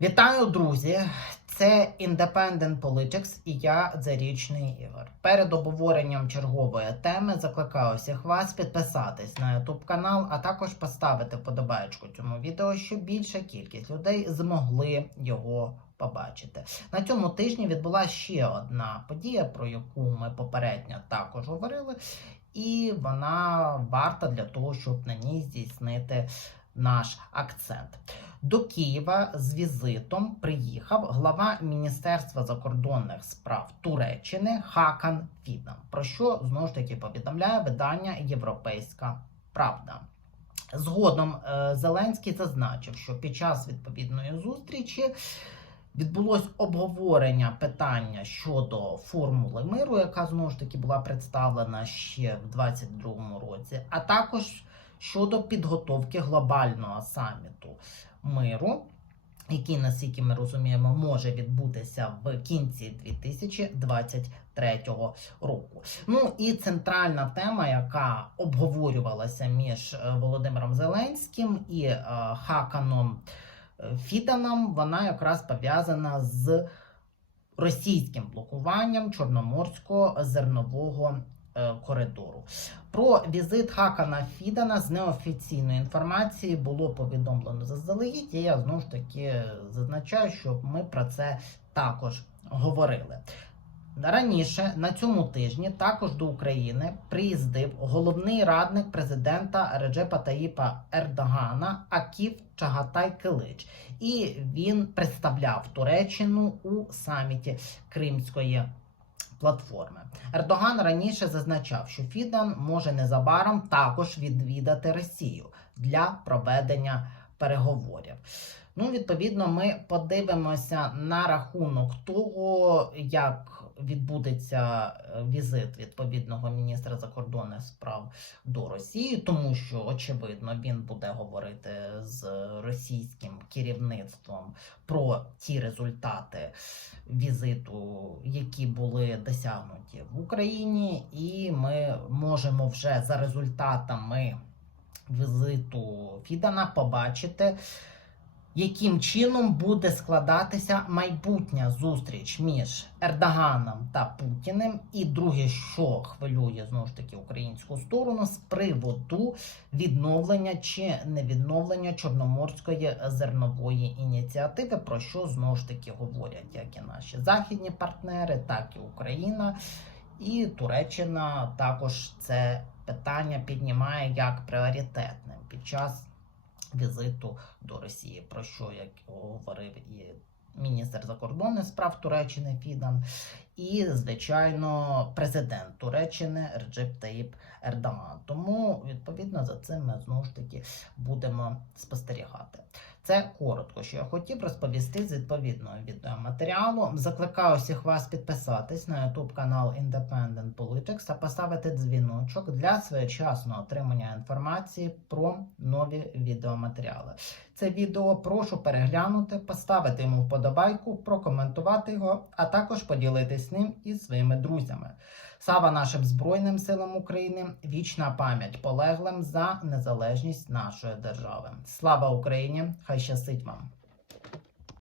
Вітаю, друзі! Це Independent Politics і я Зарічний Ігор. Перед обговоренням чергової теми закликаю всіх вас підписатись на YouTube канал, а також поставити вподобайку цьому відео, щоб більша кількість людей змогли його побачити. На цьому тижні відбула ще одна подія, про яку ми попередньо також говорили, і вона варта для того, щоб на ній здійснити наш акцент. До Києва з візитом приїхав глава Міністерства закордонних справ Туреччини Хакан Фідан, про що знову ж таки повідомляє видання Європейська Правда. Згодом е, Зеленський зазначив, що під час відповідної зустрічі відбулось обговорення питання щодо формули миру, яка знову ж таки була представлена ще в 2022 році, а також щодо підготовки глобального саміту миру, який, наскільки ми розуміємо, може відбутися в кінці 2023 року. Ну і центральна тема, яка обговорювалася між е, Володимиром Зеленським і е, Хаканом е, Фіданом, вона якраз пов'язана з російським блокуванням Чорноморського зернового коридору. Про візит Хакана Фідана з неофіційної інформації було повідомлено заздалегідь. І я знову ж таки зазначаю, що ми про це також говорили. Раніше на цьому тижні також до України приїздив головний радник президента Реджепа Таїпа Ердогана Аків Чагатай Килич, і він представляв Туреччину у саміті Кримської платформи. Ердоган раніше зазначав, що Фідан може незабаром також відвідати Росію для проведення переговорів. Ну, відповідно, ми подивимося на рахунок того, як відбудеться е, візит відповідного міністра закордонних справ до Росії, тому що очевидно він буде говорити з російським керівництвом про ті результати візиту, які були досягнуті в Україні, і ми можемо вже за результатами візиту Фідана побачити яким чином буде складатися майбутня зустріч між Ердоганом та Путіним, і друге, що хвилює знову ж таки українську сторону з приводу відновлення чи невідновлення Чорноморської зернової ініціативи, про що знову ж таки говорять як і наші західні партнери, так і Україна. І Туреччина також це питання піднімає як пріоритетне під час візиту до Росії, про що як говорив і міністр закордонних справ Туреччини Фідан, і, звичайно, президент Туреччини Реджеп Таїп Ердоган. Тому, відповідно, за цим ми знову ж таки будемо спостерігати. Це коротко, що я хотів розповісти з відповідного відеоматеріалу. Закликаю всіх вас підписатись на YouTube канал Independent Politics та поставити дзвіночок для своєчасного отримання інформації про нові відеоматеріали. Це відео прошу переглянути, поставити йому вподобайку, прокоментувати його, а також поділитись ним із своїми друзями. Слава нашим Збройним силам України! Вічна пам'ять полеглим за незалежність нашої держави. Слава Україні! Хай щастить вам!